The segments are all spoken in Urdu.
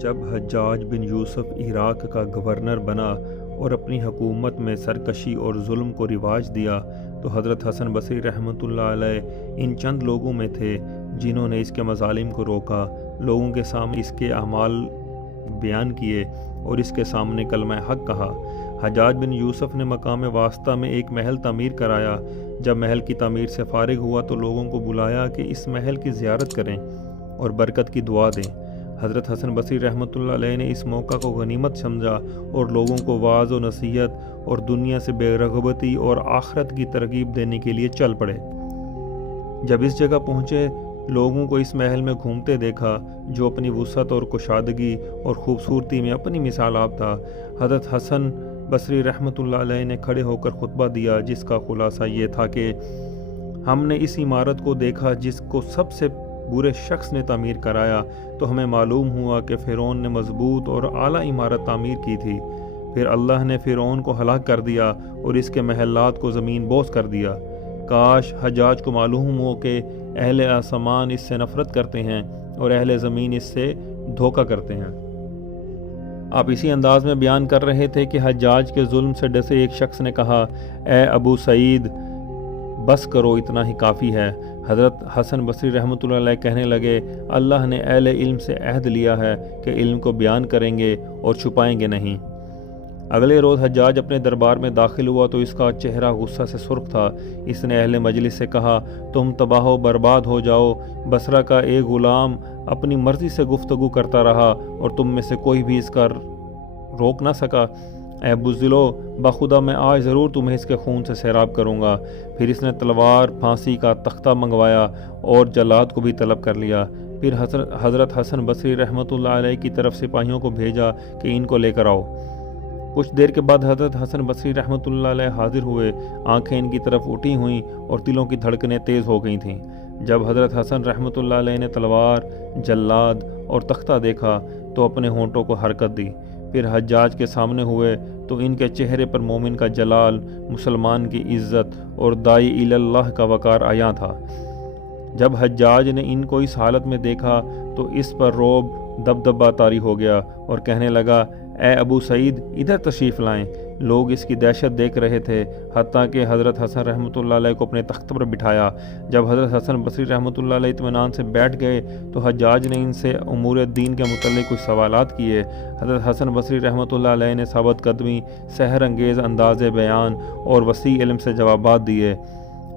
جب حجاج بن یوسف عراق کا گورنر بنا اور اپنی حکومت میں سرکشی اور ظلم کو رواج دیا تو حضرت حسن بصری رحمۃ اللہ علیہ ان چند لوگوں میں تھے جنہوں نے اس کے مظالم کو روکا، لوگوں کے سامنے اس کے اعمال بیان کیے اور اس کے سامنے کلمہ حق کہا۔ حجاج بن یوسف نے مقام واسطہ میں ایک محل تعمیر کرایا۔ جب محل کی تعمیر سے فارغ ہوا تو لوگوں کو بلایا کہ اس محل کی زیارت کریں اور برکت کی دعا دیں۔ حضرت حسن بصری رحمۃ اللہ علیہ نے اس موقع کو غنیمت سمجھا اور لوگوں کو واعظ و نصیحت اور دنیا سے بے رغبتی اور آخرت کی ترغیب دینے کے لیے چل پڑے۔ جب اس جگہ پہنچے، لوگوں کو اس محل میں گھومتے دیکھا جو اپنی وسعت اور کشادگی اور خوبصورتی میں اپنی مثال آپ تھا۔ حضرت حسن بصری رحمۃ اللہ علیہ نے کھڑے ہو کر خطبہ دیا جس کا خلاصہ یہ تھا کہ ہم نے اس عمارت کو دیکھا جس کو سب سے برے شخص نے تعمیر کرایا تو ہمیں معلوم ہوا کہ فرعون نے مضبوط اور اعلیٰ عمارت تعمیر کی تھی، پھر اللہ نے فرعون کو ہلاک کر دیا اور اس کے محلات کو زمین بوس کر دیا۔ کاش حجاج کو معلوم ہو کہ اہل آسمان اس سے نفرت کرتے ہیں اور اہل زمین اس سے دھوکہ کرتے ہیں۔ آپ اسی انداز میں بیان کر رہے تھے کہ حجاج کے ظلم سے ڈسے ایک شخص نے کہا، اے ابو سعید، بس کرو، اتنا ہی کافی ہے۔ حضرت حسن بصری رحمۃ اللہ علیہ کہنے لگے، اللہ نے اہل علم سے عہد لیا ہے کہ علم کو بیان کریں گے اور چھپائیں گے نہیں۔ اگلے روز حجاج اپنے دربار میں داخل ہوا تو اس کا چہرہ غصہ سے سرخ تھا۔ اس نے اہل مجلس سے کہا، تم تباہ و برباد ہو جاؤ، بصرہ کا ایک غلام اپنی مرضی سے گفتگو کرتا رہا اور تم میں سے کوئی بھی اس کا روک نہ سکا۔ اے بزدلو، بخدا میں آج ضرور تمہیں اس کے خون سے سیراب کروں گا۔ پھر اس نے تلوار، پھانسی کا تختہ منگوایا اور جلاد کو بھی طلب کر لیا۔ پھر حضرت حسن بصری رحمۃ اللہ علیہ کی طرف سپاہیوں کو بھیجا کہ ان کو لے کر آؤ۔ کچھ دیر کے بعد حضرت حسن بصری رحمۃ اللہ علیہ حاضر ہوئے، آنکھیں ان کی طرف اٹھی ہوئیں اور دلوں کی دھڑکنیں تیز ہو گئی تھیں۔ جب حضرت حسن رحمۃ اللہ علیہ نے تلوار، جلاد اور تختہ دیکھا تو اپنے ہونٹوں کو حرکت دی۔ پھر حجاج کے سامنے ہوئے تو ان کے چہرے پر مومن کا جلال، مسلمان کی عزت اور داعی اللہ کا وقار عیاں تھا۔ جب حجاج نے ان کو اس حالت میں دیکھا تو اس پر رعب دبدبہ طاری ہو گیا اور کہنے لگا، اے ابو سعید، ادھر تشریف لائیں۔ لوگ اس کی دہشت دیکھ رہے تھے، حتیٰ کہ حضرت حسن رحمۃ اللہ علیہ کو اپنے تخت پر بٹھایا۔ جب حضرت حسن بصری رحمۃ اللہ علیہ اطمینان سے بیٹھ گئے تو حجاج نے ان سے امور دین کے متعلق کچھ سوالات کیے۔ حضرت حسن بصری رحمۃ اللہ علیہ نے ثابت قدمی، سحر انگیز انداز بیان اور وسیع علم سے جوابات دیے۔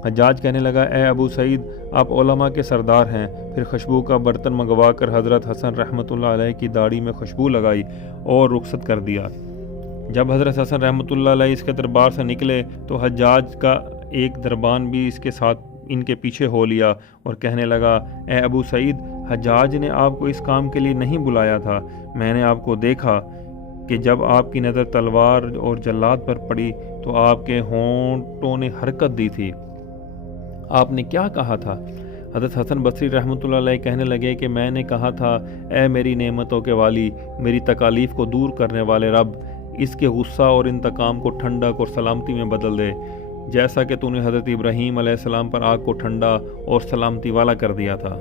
حجاج کہنے لگا، اے ابو سعید، آپ علماء کے سردار ہیں۔ پھر خوشبو کا برتن منگوا کر حضرت حسن رحمۃ اللہ علیہ کی داڑھی میں خوشبو لگائی اور رخصت کر دیا۔ جب حضرت حسن رحمۃ اللہ علیہ اس کے دربار سے نکلے تو حجاج کا ایک دربان بھی اس کے ساتھ ان کے پیچھے ہو لیا اور کہنے لگا، اے ابو سعید، حجاج نے آپ کو اس کام کے لیے نہیں بلایا تھا۔ میں نے آپ کو دیکھا کہ جب آپ کی نظر تلوار اور جلاد پر پڑی تو آپ کے ہونٹوں نے حرکت دی تھی۔ آپ نے کیا کہا تھا؟ حضرت حسن بصری رحمۃ اللہ علیہ کہنے لگے کہ میں نے کہا تھا، اے میری نعمتوں کے والی، میری تکالیف کو دور کرنے والے رب، اس کے غصہ اور انتقام کو ٹھنڈک اور سلامتی میں بدل دے، جیسا کہ تو نے حضرت ابراہیم علیہ السلام پر آگ کو ٹھنڈا اور سلامتی والا کر دیا تھا۔